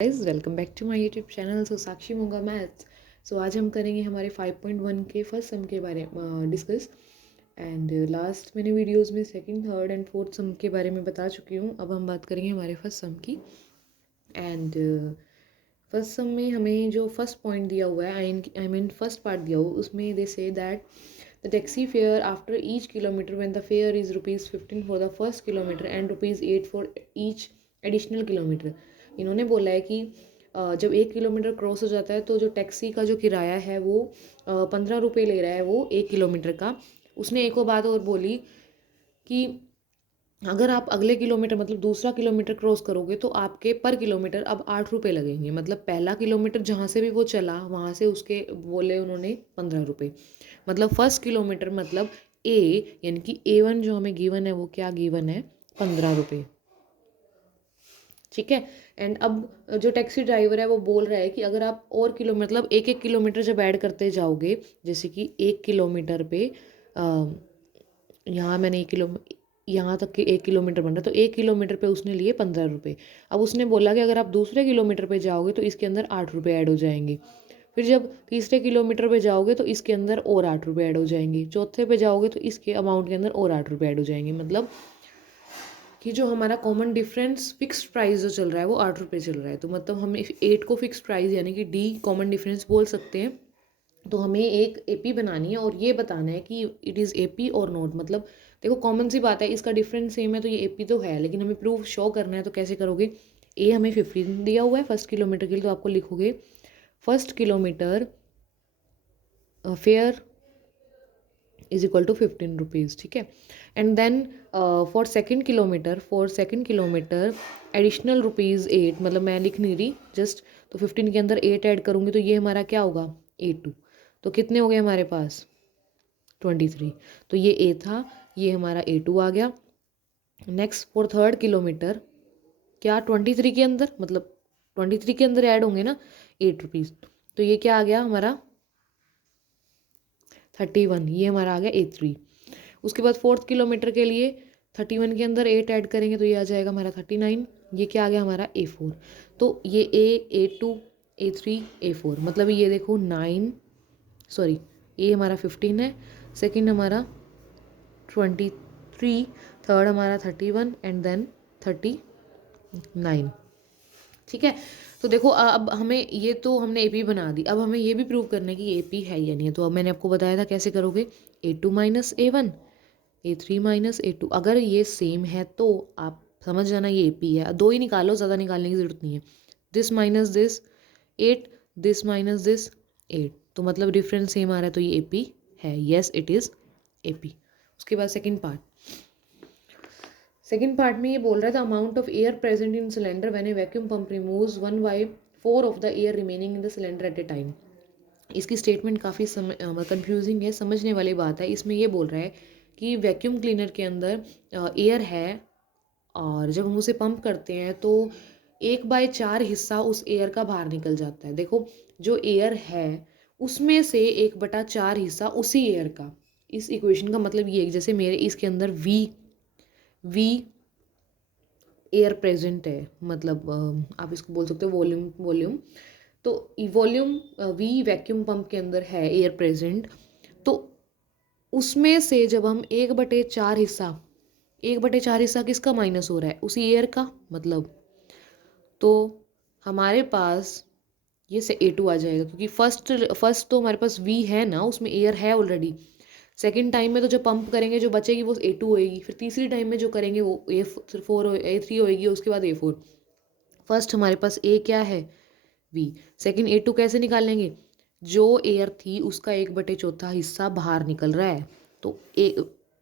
Guys welcome back to my YouTube channel Sakshi Monga maths. आज हम करेंगे हमारे 5.1 के फर्स्ट सम के बारे में डिस्कस। एंड लास्ट मैंने वीडियोस में सेकंड थर्ड एंड फोर्थ सम के बारे में बता चुकी हूँ। अब हम बात करेंगे हमारे फर्स्ट सम की। एंड फर्स्ट सम में हमें जो फर्स्ट पॉइंट दिया हुआ है, आई मीन फर्स्ट पार्ट दिया हुआ, उसमें they say that the taxi fare after each kilometre when the fare is ₹15 for the first kilometre and ₹8 for each additional kilometre. इन्होंने बोला है कि जब 1 किलोमीटर क्रॉस हो जाता है तो जो टैक्सी का जो किराया है वो 15 रुपये ले रहा है वो 1 किलोमीटर का। उसने एक और बात और बोली कि अगर आप अगले किलोमीटर मतलब दूसरा किलोमीटर क्रॉस करोगे तो आपके पर किलोमीटर अब 8 रुपये लगेंगे। मतलब पहला किलोमीटर जहाँ से भी वो चला वहाँ से उसके बोले उन्होंने 15 रुपये। मतलब फर्स्ट किलोमीटर मतलब ए यानी कि A1 जो हमें गिवन है वो क्या गिवन है 15 रुपये। ठीक है। एंड अब जो टैक्सी ड्राइवर है वो बोल रहा है कि अगर आप और मतलब एक एक किलोमीटर जब ऐड करते जाओगे, जैसे कि 1 किलोमीटर पे यहाँ मैंने यहाँ तक कि 1 किलोमीटर बन रहा है तो 1 किलोमीटर पे उसने लिए 15 रुपये। अब उसने बोला कि अगर आप दूसरे किलोमीटर पे जाओगे तो इसके अंदर 8 रुपये ऐड हो जाएंगे। फिर जब तीसरे किलोमीटर पे जाओगे तो इसके अंदर और 8 रुपये ऐड हो जाएंगे। चौथे पे जाओगे तो इसके अमाउंट के अंदर और 8 रुपये ऐड हो जाएंगे। मतलब कि जो हमारा कॉमन डिफरेंस फिक्स्ड प्राइस जो चल रहा है वो 8 रुपये चल रहा है। तो मतलब हम 8 को फिक्स्ड प्राइस यानी कि डी कॉमन डिफरेंस बोल सकते हैं। तो हमें एक एपी बनानी है और ये बताना है कि इट इज़ एपी और नॉट। मतलब देखो कॉमन सी बात है, इसका डिफरेंस सेम है तो ये एपी तो है, लेकिन हमें प्रूफ शो करना है तो कैसे करोगे। ए हमें 15 दिया हुआ है फर्स्ट किलोमीटर के लिए, तो आपको लिखोगे first kilometre fare is equal to 15 rupees. ठीक है। And then for second kilometre additional ₹8, मतलब मैं लिख नहीं रही जस्ट, तो 15 के अंदर 8 ऐड करूँगी तो ये हमारा क्या होगा A2। तो कितने हो गए हमारे पास 23। तो ये A था, ये हमारा A2 आ गया। नेक्स्ट फॉर थर्ड किलोमीटर क्या 23 के अंदर, मतलब 23 के अंदर ऐड होंगे ना ₹8। तो ये क्या आ गया हमारा 31, ये हमारा आ गया A3। उसके बाद फोर्थ किलोमीटर के लिए 31 के अंदर 8 ऐड करेंगे तो ये आ जाएगा हमारा 39। ये क्या आ गया हमारा A4। तो ये A2 A3 A4, मतलब ये देखो 9 सॉरी ये हमारा 15 है, सेकंड हमारा 23, थर्ड हमारा 31 एंड देन 39। ठीक है। तो देखो अब हमें ये तो हमने एपी बना दी, अब हमें ये भी प्रूव करना है कि एपी है या नहीं है। तो अब मैंने आपको बताया था कैसे करोगे, A2 minus A1 A3 minus A2। अगर ये सेम है तो आप समझ जाना ये एपी है। दो ही निकालो, ज़्यादा निकालने की ज़रूरत नहीं है। This minus this 8, this minus this 8, तो मतलब डिफरेंस सेम आ रहा है तो ये एपी है। Yes it is AP. उसके बाद सेकेंड पार्ट में ये बोल रहा था amount of air present in cylinder when A vacuum pump removes 1/4 of the air remaining in the cylinder eight A time. इसकी स्टेटमेंट काफ़ी कंफ्यूजिंग है, समझने वाली बात है। इसमें ये बोल रहा है कि वैक्यूम क्लीनर के अंदर एयर है और जब हम उसे पंप करते हैं तो 1/4 हिस्सा उस एयर का बाहर निकल जाता है। देखो जो एयर है उसमें से 1/4 हिस्सा उसी एयर का। इस इक्वेशन का मतलब ये है कि जैसे मेरे इसके अंदर वी एयर प्रेजेंट है, मतलब आप इसको बोल सकते हो वॉल्यूम। तो वॉल्यूम वी वैक्यूम पंप के अंदर है एयर प्रेजेंट, तो उसमें से जब हम 1/4 हिस्सा किसका माइनस हो रहा है, उसी एयर का। मतलब तो हमारे पास ये से A2 आ जाएगा, क्योंकि फर्स्ट तो हमारे पास V है ना, उसमें एयर है ऑलरेडी। सेकेंड टाइम में तो जब पंप करेंगे जो बचेगी वो A2 होएगी, फिर तीसरी टाइम में जो करेंगे वो A3 होएगी, उसके बाद A4। फर्स्ट हमारे पास A क्या है V, सेकेंड A2 कैसे निकाल लेंगे, जो एयर थी उसका 1/4 हिस्सा बाहर निकल रहा है, तो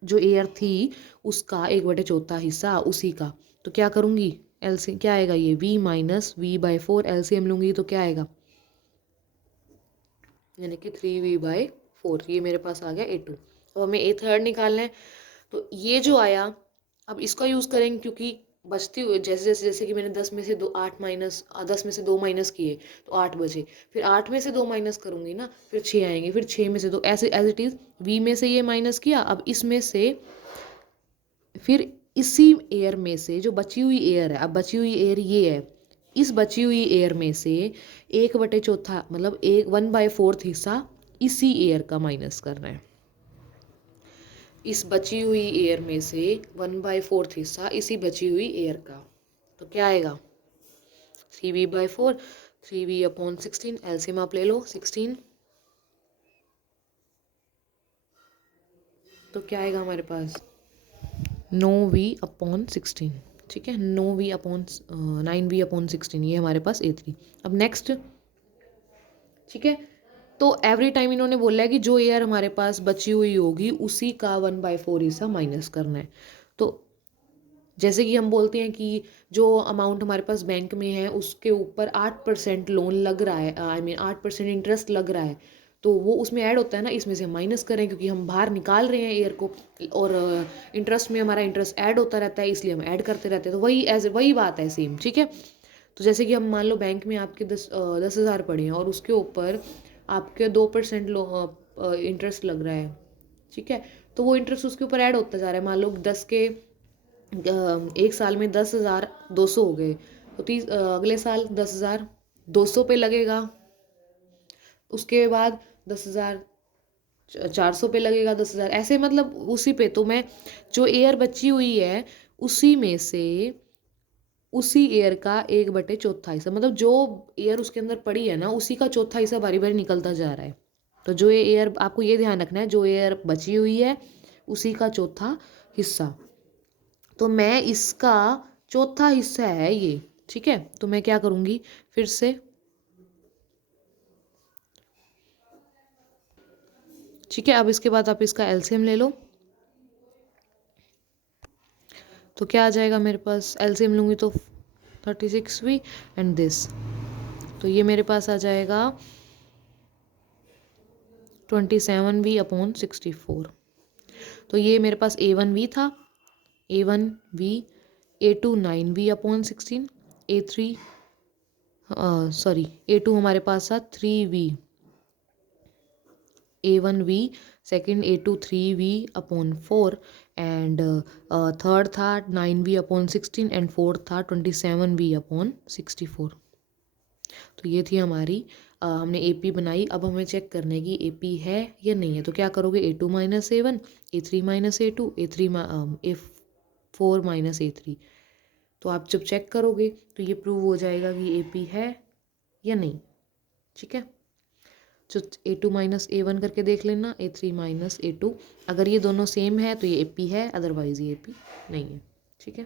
जो एयर थी उसका 1/4 हिस्सा उसी का। तो क्या करूँगी एलसी क्या आएगा, ये V माइनस V/4 एलसीएम लूँगी तो क्या आएगा, यानी कि 3V/4। ये मेरे पास आ गया A2। अब हमें A3 निकालना है, तो ये जो आया अब इसका यूज़ करेंगे, क्योंकि बचती हुई जैसे कि मैंने 10 में से 2 माइनस किए तो 8 बचे। फिर 8 में से 2 माइनस करूँगी ना, फिर 6 आएंगे, फिर 6 में से 2, ऐसे एज इट इज़ V में से ये माइनस किया। अब इसमें से फिर इसी एयर में से जो बची हुई एयर है, अब बची हुई एयर ये है इस बची हुई एयर में से 1/4 मतलब 1/4 हिस्सा इसी एयर का माइनस करना है। इस बची हुई एयर में से 1/4 हिस्सा इसी बची हुई एयर का, तो क्या आएगा 3v/4, 3v/16, एलसीएम आप ले लो 16, तो क्या आएगा हमारे पास 9v/16, ठीक है, 9v/16 ये हमारे पास A3। अब नेक्स्ट, ठीक है, तो एवरी टाइम इन्होंने बोला है कि जो एयर हमारे पास बची हुई होगी उसी का 1/4 हिस्सा माइनस करना है। तो जैसे कि हम बोलते हैं कि जो अमाउंट हमारे पास बैंक में है उसके ऊपर 8% लोन लग रहा है, आई मीन 8% इंटरेस्ट लग रहा है, तो वो उसमें ऐड होता है ना, इसमें से माइनस करें क्योंकि हम बाहर निकाल रहे हैं एयर को, और इंटरेस्ट में हमारा इंटरेस्ट ऐड होता रहता है इसलिए हम ऐड करते रहते हैं, तो वही बात है सेम, ठीक है। तो जैसे कि हम मान लो बैंक में आपके 10,000 पड़े हैं और उसके ऊपर आपके 2% इंटरेस्ट लग रहा है, ठीक है, तो वो इंटरेस्ट उसके ऊपर ऐड होता जा रहा है। मान लो 10 के एक साल में 10,200 हो गए, तो अगले साल 10,200 पे लगेगा, उसके बाद 10,400 पे लगेगा, 10,000 ऐसे, मतलब उसी पे। तो मैं जो एयर बची हुई है उसी में से उसी एयर का 1/4 हिस्सा, मतलब जो एयर उसके अंदर पड़ी है ना उसी का चौथा हिस्सा बारी बारी निकलता जा रहा है। तो जो ये एयर, आपको ये ध्यान रखना है, जो एयर बची हुई है उसी का चौथा हिस्सा, तो मैं इसका चौथा हिस्सा है ये, ठीक है। तो मैं क्या करूँगी फिर से, ठीक है, अब इसके बाद आप इसका एलसीएम ले लो, तो क्या आ जाएगा मेरे पास, एलसीएम लूँगी तो 36v एंड दिस, तो ये मेरे पास आ जाएगा 27v/64। तो ये मेरे पास A1v था, A1v, A2 9v/16, A3 sorry A2 हमारे पास था 3v, A1v, second A2 3v/4 and third था 9v/16 एंड फोर्थ था 27v/64। तो ये थी हमारी हमने AP बनाई। अब हमें चेक करना है कि AP है या नहीं है, तो क्या करोगे A2 - A1, A3 - A2, A4 - A3, तो आप जब चेक करोगे तो ये प्रूव हो जाएगा कि AP है या नहीं, ठीक है। तो A2 - A1 करके देख लेना, A3 - A2, अगर ये दोनों सेम है तो ये AP है, अदरवाइज ये AP नहीं है, ठीक है।